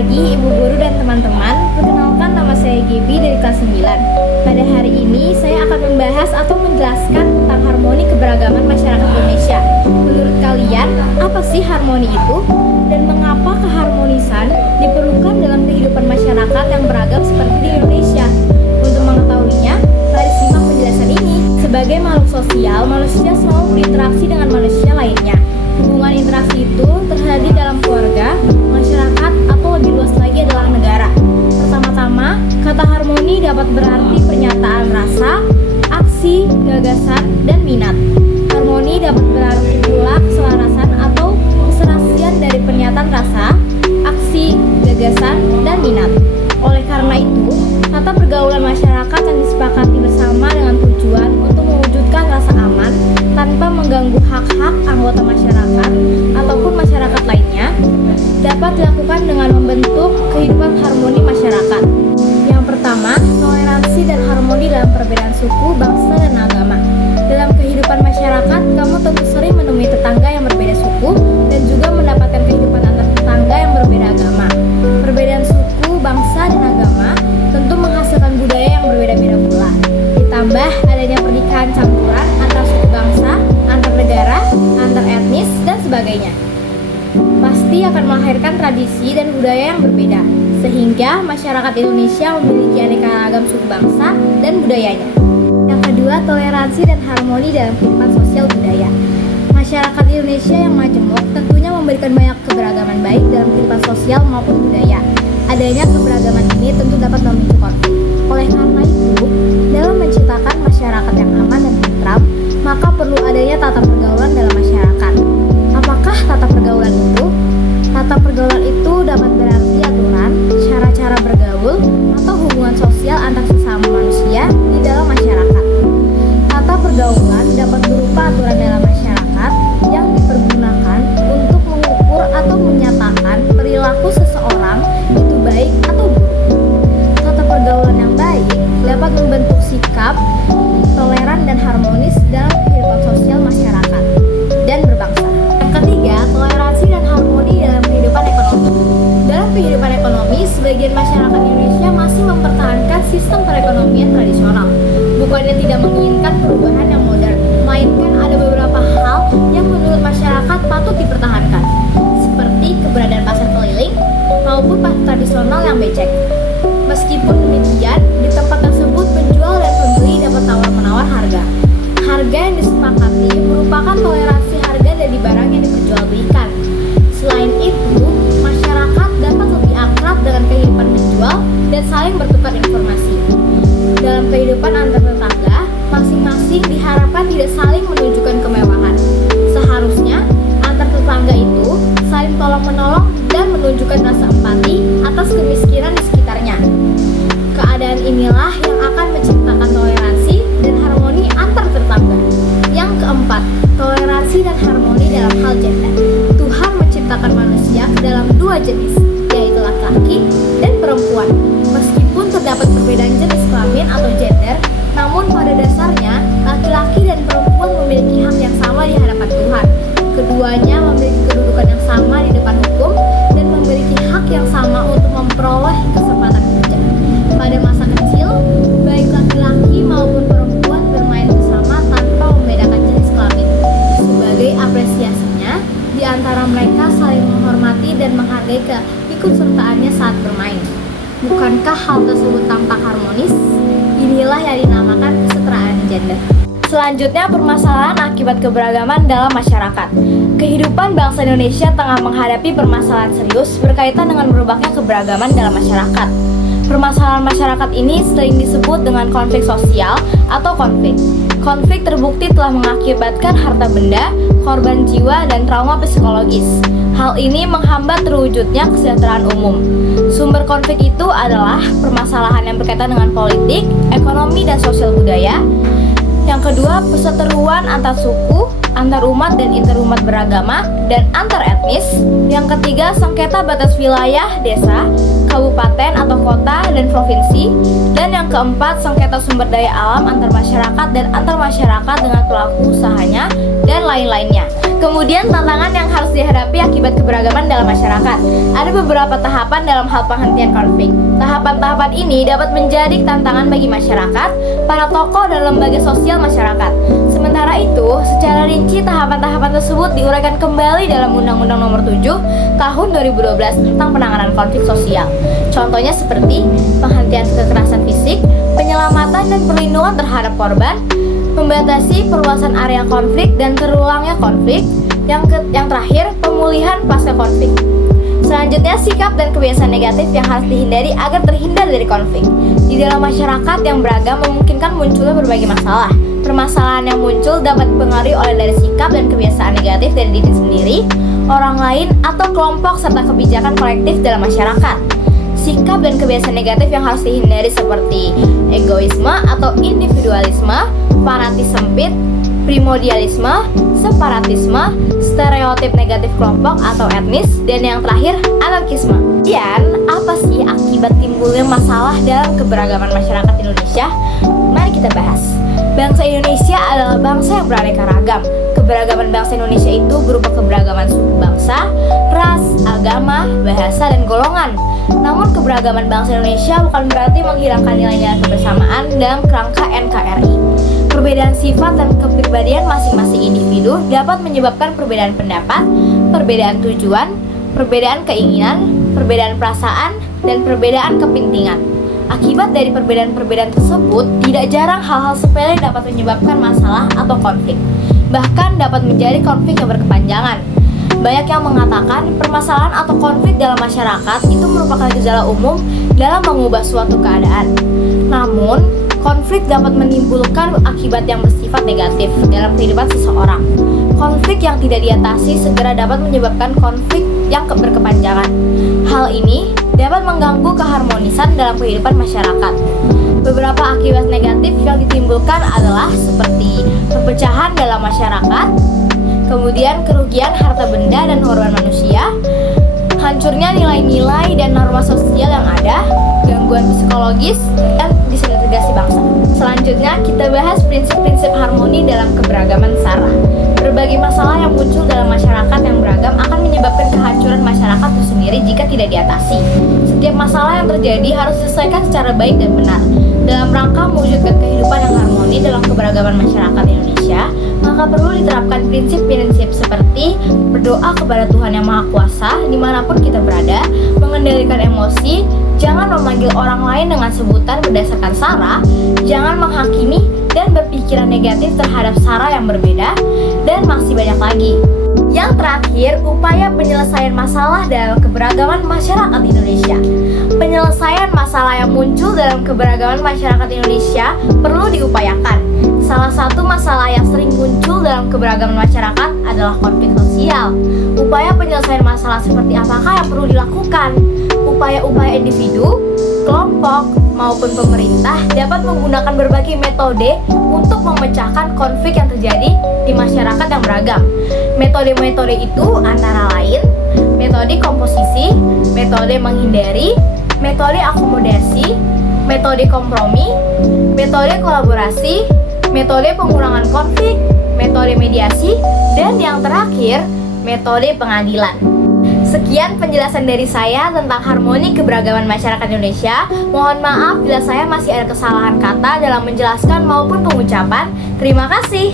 pagi Ibu Guru dan teman-teman. Perkenalkan, nama saya Gibi dari kelas 9. Pada hari ini saya akan membahas atau menjelaskan tentang harmoni keberagaman masyarakat Indonesia. Menurut kalian, apa sih harmoni itu? Dan mengapa keharmonisan diperlukan dalam kehidupan masyarakat yang beragam seperti di Indonesia? Untuk mengetahuinya, mari simak penjelasan ini. Sebagai makhluk sosial, manusia selalu berinteraksi dengan manusia lainnya. Hubungan interaksi itu terjadi dalam keluarga, masyarakat, atau lebih luas lagi adalah negara. Pertama-tama, kata harmoni dapat berarti pernyataan rasa, aksi, gagasan, dan minat. Harmoni dapat berarti pula keselarasan atau keserasian dari pernyataan rasa, aksi, gagasan, dan minat. Oleh karena itu, tata pergaulan masyarakat yang disepakati bersama dengan tujuan untuk mewujudkan rasa aman tanpa mengganggu hak-hak anggota masyarakat ataupun masyarakat lainnya dapat dilakukan dengan membentuk kehidupan harmoni masyarakat. Yang pertama, toleransi dan harmoni dalam perbedaan suku, bangsa, dan agama. Dalam kehidupan masyarakat, kamu tentu sering menemui tetangga yang berbeda suku dan juga mendapatkan kehidupan antar tetangga yang berbeda agama. Perbedaan suku, bangsa, dan agama tentu menghasilkan budaya yang berbeda-beda pula. Ditambah adanya pernikahan campuran antar suku bangsa, antar negara, antar etnis, dan sebagainya. Pasti akan melahirkan tradisi dan budaya yang berbeda, sehingga masyarakat Indonesia memiliki aneka ragam suku bangsa dan budayanya. Yang kedua, toleransi dan harmoni dalam kehidupan sosial budaya. Masyarakat Indonesia yang majemuk tentunya memberikan banyak keberagaman baik dalam kehidupan sosial maupun budaya. Adanya keberagaman ini tentu dapat memicu konflik. Oleh karena itu, dalam menciptakan masyarakat yang aman dan tentram, maka perlu adanya tata pergaulan dalam masyarakat. Apakah tata pergaulan itu? Tata pergaulan itu dapat berarti aturan, cara-cara bergaul, atau hubungan sosial antar sesama manusia di dalam masyarakat. Tata pergaulan dapat berupa aturan dalam masyarakat yang dipergunakan untuk mengukur atau menyatakan perilaku seseorang itu baik atau buruk. Tata pergaulan yang baik dapat membentuk sikap toleran dan harmonis dalam kehidupan sosial masyarakat dan berbangsa. Yang ketiga, toleransi dan harmoni dalam kehidupan ekonomi. Dalam kehidupan ekonomi, sebagian masyarakat Indonesia masih mempertahankan sistem perekonomian tradisional. Bukannya tidak menginginkan perubahan yang modern, melainkan ada beberapa hal yang menurut masyarakat patut dipertahankan, seperti keberadaan pasar keliling maupun pasar tradisional yang becek. Meskipun demikian, di tempat tersebut penjual dan pembeli dapat tawar-menawar harga. Harga yang disepakati merupakan toleransi harga dari barang yang diperjualbelikan. Selain itu, masyarakat dapat lebih akrab dengan kehidupan penjual dan saling bertukar informasi. Dalam kehidupan antar tetangga, masing-masing diharapkan tidak saling menunjukkan kemewahan. Seharusnya, antar tetangga itu saling tolong-menolong dan menunjukkan rasa empati atas kemiskinan di sekitarnya. Keadaan inilah yang akan menciptakan toleransi dan harmoni antar tetangga. Yang keempat, toleransi dan harmoni dalam hal gender. Tuhan menciptakan manusia ke dalam dua jenis, yaitu laki-laki dan perempuan. Meskipun terdapat perbedaan jenis kelamin atau gender, namun pada dasarnya laki-laki dan perempuan memiliki hak yang sama di hadapan Tuhan. Keduanya memiliki kedudukan yang sama di depan hukum dan memiliki hak yang sama untuk memperoleh kesempatan kerja. Pada masa kecil, baik laki-laki maupun perempuan bermain bersama tanpa membedakan jenis kelamin. Sebagai apresiasinya, di antara mereka saling menghormati dan menghargai keikutsertaannya saat bermain. Bukankah hal tersebut tampak harmonis? Inilah yang dinamakan kesetaraan gender. Selanjutnya, permasalahan akibat keberagaman dalam masyarakat. Kehidupan bangsa Indonesia tengah menghadapi permasalahan serius berkaitan dengan berubahnya keberagaman dalam masyarakat. Permasalahan masyarakat ini sering disebut dengan konflik sosial atau konflik. Konflik terbukti telah mengakibatkan harta benda, korban jiwa, dan trauma psikologis. Hal ini menghambat terwujudnya kesejahteraan umum. Sumber konflik itu adalah permasalahan yang berkaitan dengan politik, ekonomi, dan sosial budaya. Yang kedua, perseteruan antar suku, antar umat dan interumat beragama, dan antar etnis. Yang ketiga, sengketa batas wilayah, desa, kabupaten atau kota, dan provinsi. Dan yang keempat, sengketa sumber daya alam antar masyarakat dan antar masyarakat dengan pelaku usahanya, dan lain-lainnya. Kemudian tantangan yang harus dihadapi akibat keberagaman dalam masyarakat. Ada beberapa tahapan dalam hal penghentian konflik. Tahapan-tahapan ini dapat menjadi tantangan bagi masyarakat, para tokoh dan lembaga sosial masyarakat. Sementara itu, secara rinci tahapan-tahapan tersebut diuraikan kembali dalam Undang-Undang Nomor 7 Tahun 2012 tentang penanganan konflik sosial. Contohnya seperti penghentian kekerasan fisik, penyelamatan dan perlindungan terhadap korban, membatasi perluasan area konflik dan terulangnya konflik. Yang terakhir, pemulihan pasca konflik. Selanjutnya, sikap dan kebiasaan negatif yang harus dihindari agar terhindar dari konflik. Di dalam masyarakat yang beragam memungkinkan munculnya berbagai masalah. Permasalahan yang muncul dapat dipengaruhi oleh dari sikap dan kebiasaan negatif dari diri sendiri, orang lain, atau kelompok serta kebijakan kolektif dalam masyarakat. Sikap dan kebiasaan negatif yang harus dihindari seperti egoisme atau individualisme, fanatis sempit, primordialisme, separatisme, stereotip negatif kelompok atau etnis, dan yang terakhir, anarkisme. Dan apa sih akibat timbulnya masalah dalam keberagaman masyarakat Indonesia? Mari kita bahas. Bangsa Indonesia adalah bangsa yang beraneka ragam. Keberagaman bangsa Indonesia itu berupa keberagaman suku bangsa, ras, agama, bahasa, dan golongan. Namun keberagaman bangsa Indonesia bukan berarti menghilangkan nilai-nilai kebersamaan dalam kerangka NKRI. Perbedaan sifat dan kepribadian masing-masing individu dapat menyebabkan perbedaan pendapat, perbedaan tujuan, perbedaan keinginan, perbedaan perasaan, dan perbedaan kepentingan. Akibat dari perbedaan-perbedaan tersebut, tidak jarang hal-hal sepele dapat menyebabkan masalah atau konflik. Bahkan dapat menjadi konflik yang berkepanjangan. Banyak yang mengatakan permasalahan atau konflik dalam masyarakat itu merupakan gejala umum dalam mengubah suatu keadaan. Namun, konflik dapat menimbulkan akibat yang bersifat negatif dalam kehidupan seseorang. Konflik yang tidak diatasi segera dapat menyebabkan konflik yang berkepanjangan. Hal ini dapat mengganggu keharmonisan dalam kehidupan masyarakat. Beberapa akibat negatif yang ditimbulkan adalah seperti perpecahan dalam masyarakat, kemudian kerugian harta benda dan korban manusia, hancurnya nilai-nilai dan norma sosial yang ada, gangguan psikologis, dan disintegrasi bangsa. Selanjutnya, kita bahas prinsip-prinsip harmoni dalam keberagaman SARA. Berbagai masalah yang muncul dalam masyarakat yang beragam akan menyebabkan kehancuran masyarakat itu sendiri jika tidak diatasi. Setiap masalah yang terjadi harus diselesaikan secara baik dan benar. Dalam rangka mewujudkan kehidupan yang harmoni dalam keberagaman masyarakat Indonesia, maka perlu diterapkan prinsip-prinsip seperti berdoa kepada Tuhan Yang Maha Kuasa dimanapun kita berada, mengendalikan emosi, jangan memanggil orang lain dengan sebutan berdasarkan SARA, jangan menghakimi dan berpikiran negatif terhadap SARA yang berbeda, dan masih banyak lagi. Yang terakhir, upaya penyelesaian masalah dalam keberagaman masyarakat Indonesia. Penyelesaian masalah yang muncul dalam keberagaman masyarakat Indonesia perlu diupayakan. Salah satu masalah yang sering muncul dalam keberagaman masyarakat adalah konflik sosial. Upaya penyelesaian masalah seperti apakah yang perlu dilakukan? Upaya-upaya individu, kelompok, maupun pemerintah dapat menggunakan berbagai metode untuk memecahkan konflik yang terjadi di masyarakat yang beragam. Metode-metode itu antara lain metode komposisi, metode menghindari, metode akomodasi, metode kompromi, metode kolaborasi, metode pengurangan konflik, metode mediasi, dan yang terakhir, metode pengadilan. Sekian penjelasan dari saya tentang harmoni keberagaman masyarakat Indonesia. Mohon maaf bila saya masih ada kesalahan kata dalam menjelaskan maupun pengucapan. Terima kasih.